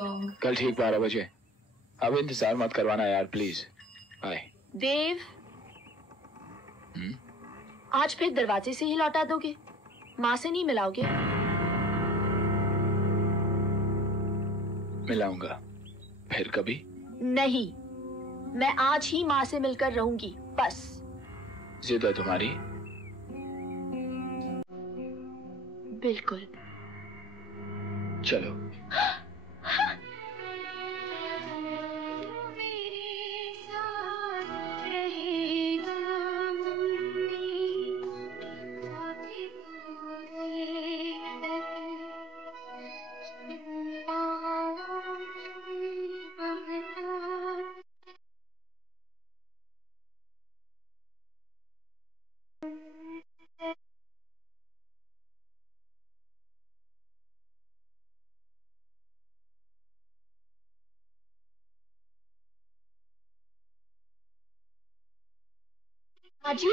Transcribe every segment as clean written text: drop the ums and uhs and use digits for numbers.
कल ठीक 12 बजे। अब इंतजार मत करवाना यार प्लीज। बाय। देव, आज फिर दरवाजे से ही लौटा दोगे? माँ से नहीं मिलाओगे? मिलाऊंगा फिर कभी। नहीं, मैं आज ही माँ से मिलकर रहूंगी बस। जिद है तुम्हारी? बिल्कुल। चलो। जी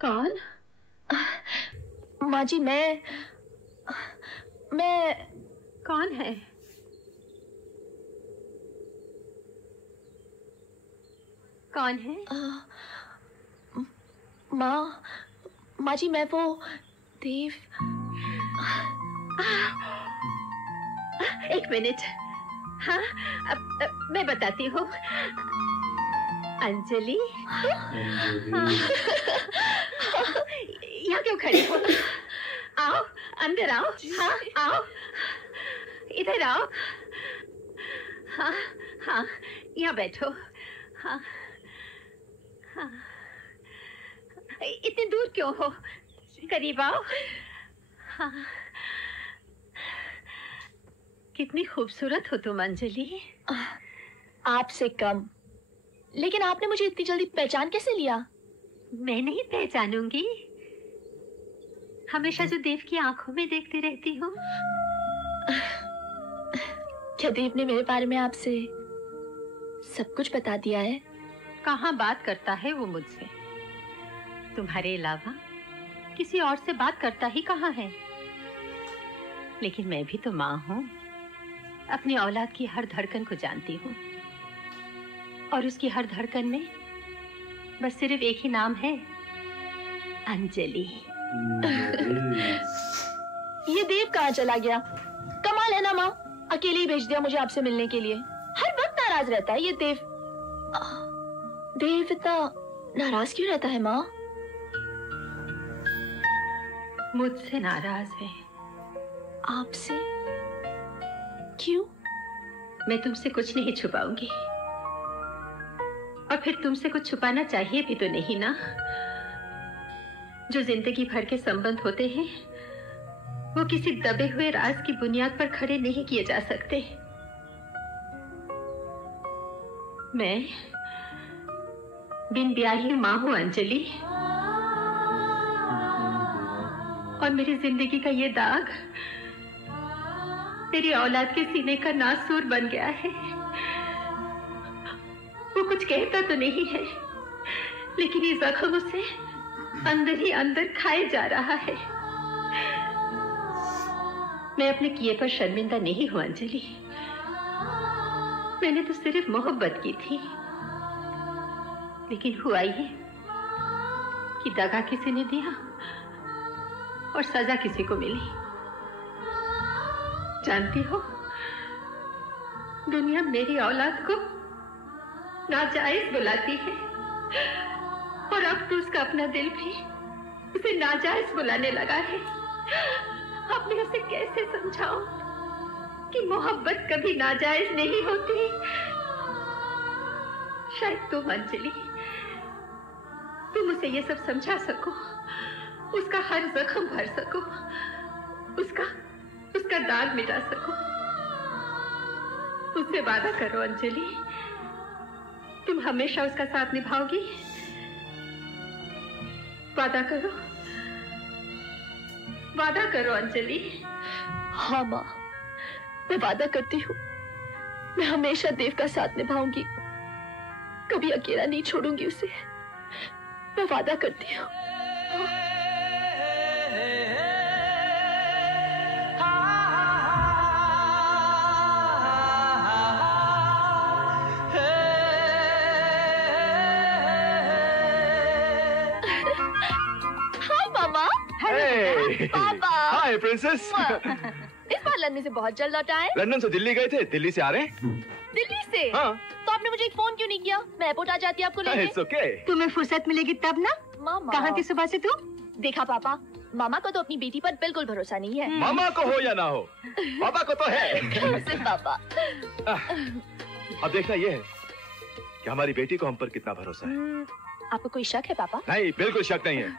कौन? माँ जी मैं कौन है? कौन है? माँ जी मैं वो देव। एक मिनट। हाँ, मैं बताती हूँ। अंजलि, यहाँ क्यों खड़ी हो? आओ, अंदर आओ। हाँ, आओ, इधर आओ। हाँ हाँ, यहाँ बैठो। हाँ हाँ, इतनी दूर क्यों हो? करीब आओ। हाँ, कितनी खूबसूरत हो तुम अंजलि। आपसे कम, लेकिन आपने मुझे इतनी जल्दी पहचान कैसे लिया? मैं नहीं पहचानूंगी। हमेशा जो देव की आंखों में देखती रहती हूँ। क्या देव ने मेरे बारे में आपसे सब कुछ बता दिया है? कहाँ बात करता है वो मुझसे? तुम्हारे अलावा किसी और से बात करता ही कहाँ है? लेकिन मैं भी तो माँ हूँ, अपनी औलाद की हर धड़कन को जानती हूँ, और उसकी हर धड़कन में बस सिर्फ एक ही नाम है, अंजलि। ये देव कहाँ चला गया? कमाल है ना माँ, अकेले ही भेज दिया मुझे आपसे मिलने के लिए। हर वक्त नाराज रहता है ये देव। देव इतना नाराज क्यों रहता है माँ? मुझसे नाराज है। आपसे? क्यों? मैं तुमसे कुछ नहीं छुपाऊंगी, और फिर तुमसे कुछ छुपाना चाहिए भी तो नहीं ना। जो जिंदगी भर के संबंध होते हैं वो किसी दबे हुए राज की बुनियाद पर खड़े नहीं किए जा सकते। मैं बिन ब्याही मां हूं अंजलि, और मेरी जिंदगी का ये दाग तेरी औलाद के सीने का नासूर बन गया है। वो कुछ कहता तो नहीं है, लेकिन ये जख्म उसे अंदर ही अंदर खाए जा रहा है। मैं अपने किए पर शर्मिंदा नहीं हूं अंजलि। मैंने तो सिर्फ मोहब्बत की थी, लेकिन हुआ ये कि दगा किसी ने दिया और सजा किसी को मिली। जानती हो, दुनिया मेरी औलाद को नाजायज बुलाती है, और अब तो उसका अपना दिल भी उसे नाजायज बुलाने लगा है। अब मैं उसे कैसे समझाऊं कि मोहब्बत कभी नाजायज नहीं होती? शायद तुम अंजलि, तुम उसे ये सब समझा सको, उसका हर जख्म भर सको, उसका दाग मिटा सको। उससे वादा करो अंजलि, तुम हमेशा उसका साथ निभाओगी। वादा करो, वादा करो अंजलि। हाँ माँ, मैं वादा करती हूँ, मैं हमेशा देव का साथ निभाऊंगी, कभी अकेला नहीं छोड़ूंगी उसे। मैं वादा करती हूँ। पापा। हाय प्रिंसेस। इस बार लंदन से बहुत जल्द लौट आए। लंदन से दिल्ली गए थे, दिल्ली से आ रहे हैं। दिल्ली से? हाँ। तो आपने मुझे एक फोन क्यों नहीं किया? मैं एयरपोर्ट आ जाती आपको लेने। It's okay। तुम्हें फुर्सत मिलेगी तब ना। मामा। कहाँ थी सुबह से तू? देखा पापा, मामा को तो अपनी बेटी पर बिल्कुल भरोसा नहीं है। मामा को हो या ना हो, पापा को तो है। सिर्फ पापा। अब देखना ये है कि हमारी बेटी को हम पर कितना भरोसा है। आपको कोई शक है पापा? नहीं, बिल्कुल शक नहीं है।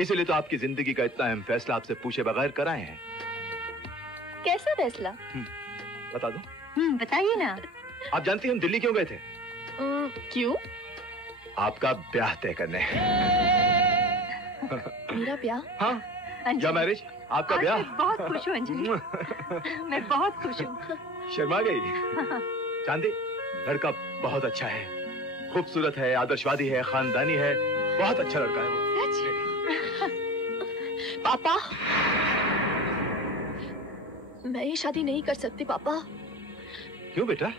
इसीलिए तो आपकी जिंदगी का इतना अहम फैसला आपसे पूछे बगैर कराए हैं। कैसा फैसला? बता दो। बताइए ना। आप जानती हैं हम दिल्ली क्यों गए थे? क्यों? आपका ब्याह तय करने। मेरा ब्याह? हाँ, या मैरिज, आपका ब्याह। मैं बहुत खुश हूँ अंजलि। मैं बहुत खुश हूँ। शर्मा गई। चांदी, लड़का बहुत अच्छा है, खूबसूरत है, आदर्शवादी है, खानदानी है, बहुत अच्छा लड़का है वो। पापा, मैं ये शादी नहीं कर सकती पापा। क्यों बेटा?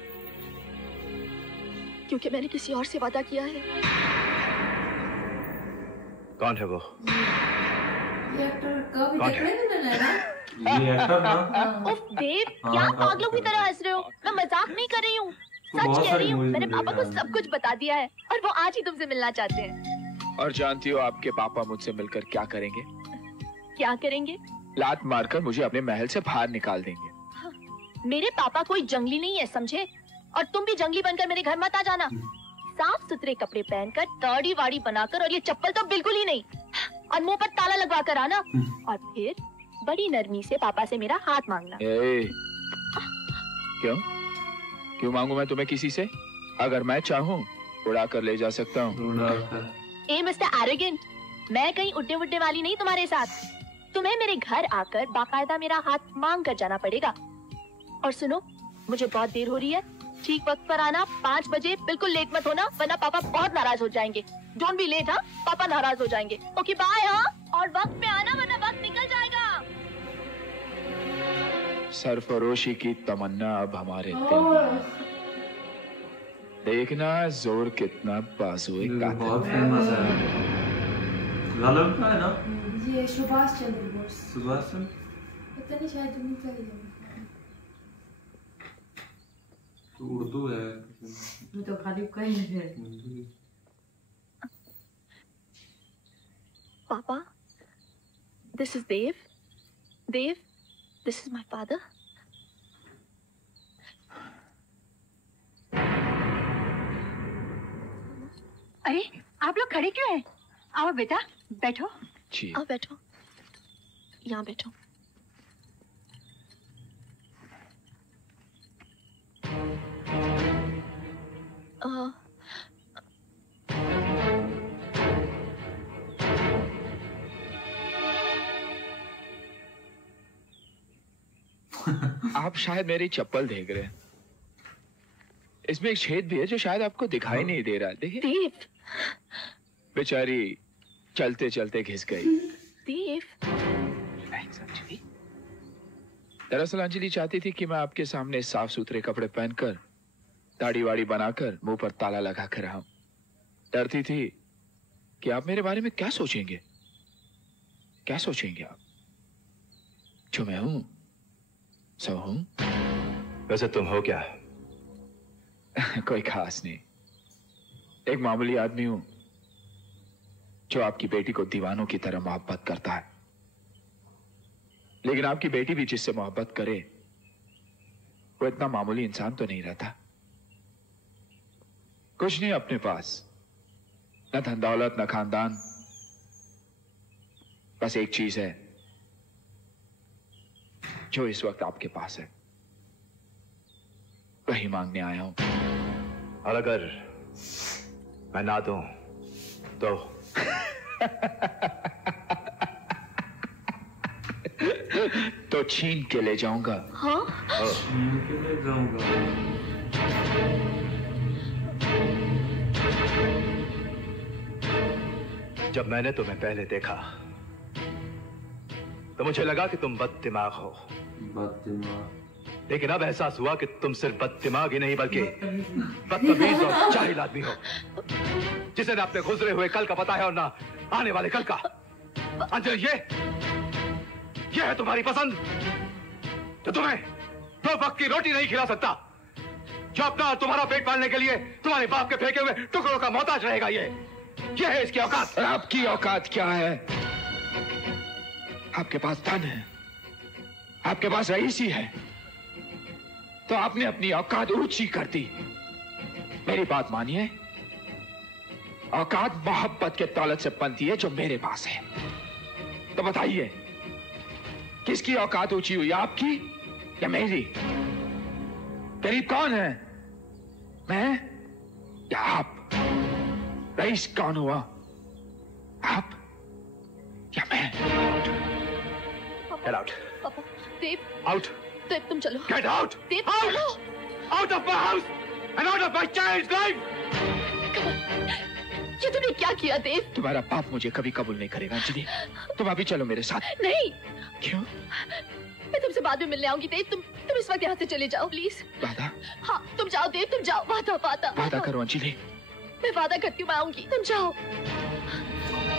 क्योंकि मैंने किसी और से वादा किया है। कौन है वो? ये एक्टर कब कौन देख है? रहे थे ना? ये एक्टर ना। उफ देव, क्या पागलों की तरह हंस रहे हो? मैं मजाक नहीं कर रही हूँ, सच कह रही हूँ। मैंने पापा को सब कुछ बता दिया है और वो आज ही तुमसे मिलना चाहते हैं। और जानती हो आपके पापा मुझसे मिलकर क्या करेंगे? क्या करेंगे? लात मारकर मुझे अपने महल से बाहर निकाल देंगे। मेरे पापा कोई जंगली नहीं है, समझे? और तुम भी जंगली बनकर मेरे घर मत आ जाना। साफ सुथरे कपड़े पहनकर, दाढ़ी वाड़ी बनाकर, और ये चप्पल तो बिल्कुल ही नहीं, और मुंह पर ताला लगवा कर आना। और फिर बड़ी नरमी से पापा से मेरा हाथ मांगना। क्यों? क्यों मांगू मैं तुम्हें किसी से? अगर मैं चाहूँ उड़ा कर ले जा सकता हूँ। ए मिस्टर एरोगेंट, मैं कहीं उड़ने उड़ने वाली नहीं तुम्हारे साथ। तुम्हें मेरे घर आकर बाकायदा मेरा हाथ मांग कर जाना पड़ेगा। और सुनो, मुझे बहुत देर हो रही है, ठीक वक्त पर आना। 5 बजे, बिल्कुल लेट मत होना, वरना पापा बहुत नाराज हो जाएंगे। डोंट बी लेट, हाँ? पापा नाराज हो जाएंगे। ओके बाय, हाँ? और वक्त पे आना, वरना वक्त निकल जाएगा। सरफरोशी की तमन्ना अब हमारे दिल में। देखना जोर कितना बाजुए कातिल। बहुत फेमस है। गालिब का है ना? ये सुभाष चंद्र बोस। सुभाष चंद्र? पता नहीं, शायद उन्हीं का ही है। तो उर्दू है। वो तो गालिब का ही है। पापा, this is Dev. Dev, this is my father. अरे आप लोग खड़े क्यों हैं? आओ बेटा, बैठो। जी। आओ बैठो, यहाँ बैठो। आप शायद मेरी चप्पल देख रहे हैं। इसमें एक छेद भी है जो शायद आपको दिखाई नहीं दे रहा। देखिए, देव, बेचारी चलते चलते घिस गई। देव, अंजलि, दरअसल अंजलि चाहती थी कि मैं आपके सामने साफ सुथरे कपड़े पहनकर, दाढ़ी वाड़ी बनाकर, मुंह पर ताला लगा कर आऊं। डरती थी कि आप मेरे बारे में क्या सोचेंगे। क्या सोचेंगे आप? जो मैं हूं सो हूं। वैसे तुम हो क्या? कोई खास नहीं, एक मामूली आदमी हूं जो आपकी बेटी को दीवानों की तरह मोहब्बत करता है। लेकिन आपकी बेटी भी जिससे मोहब्बत करे वो इतना मामूली इंसान तो नहीं रहता। कुछ नहीं अपने पास, न धन दौलत, न खानदान, बस एक चीज है जो इस वक्त आपके पास है, वही मांगने आया हूं। और अगर मैं ना दूं तो? तो छीन के ले जाऊंगा। हाँ? छीन के ले जाऊंगा। जब मैंने तुम्हें पहले देखा तो मुझे लगा कि तुम बददिमाग हो। बददिमाग? लेकिन अब एहसास हुआ कि तुम सिर्फ बददिमाग ही नहीं बल्कि बदतमीज और जाहिल आदमी हो, जिसे ना अपने गुजरे हुए कल का पता है और ना आने वाले कल का। अंजलि, यह है तुम्हारी पसंद? तो तुम्हें 2 वक्त की रोटी नहीं खिला सकता, जो अपना और तुम्हारा पेट पालने के लिए तुम्हारे बाप के फेंके हुए टुकड़ों का मोहताज रहेगा। यह है इसकी औकात। और आपकी औकात क्या है? आपके पास धन है, आपके पास रईसी है, तो आपने अपनी औकात ऊंची कर दी। मेरी बात मानिए, औकात मोहब्बत के दौलत से बनती है जो मेरे पास है। तो बताइए, किसकी औकात ऊंची हुई, आपकी या मेरी? गरीब कौन है, मैं या आप? रईस कौन हुआ, आप या मैं? Get out. पापा, देव, Out. देव तुम चलो। Get out. देव Out. चलो। Out of my house and out of my child's life. ये तूने क्या किया देव? तुम्हारा बाप मुझे कभी कबूल नहीं करेगा अंजलि। तुम अभी चलो मेरे साथ। नहीं, क्यों? मैं तुमसे बाद में मिलने आऊंगी देव। तुम इस वक्त यहाँ से चले जाओ प्लीज। वादा? हाँ तुम जाओ देव, तुम जाओ। वादा वादा वादा करो अंजलि। मैं वादा करती हूँ मैं आऊंगी, तुम जाओ।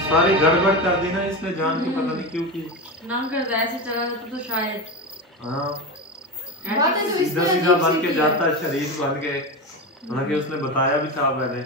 सारी गड़बड़ कर दी ना इसने, जान के पता नहीं क्यों की। ना कर ऐसे चला तो शायद हाँ बातें तो इस सीधा तरह सीधा अजीब बन सी के की जाता है, शरीफ बन के। हालांकि उसने बताया भी था पहले।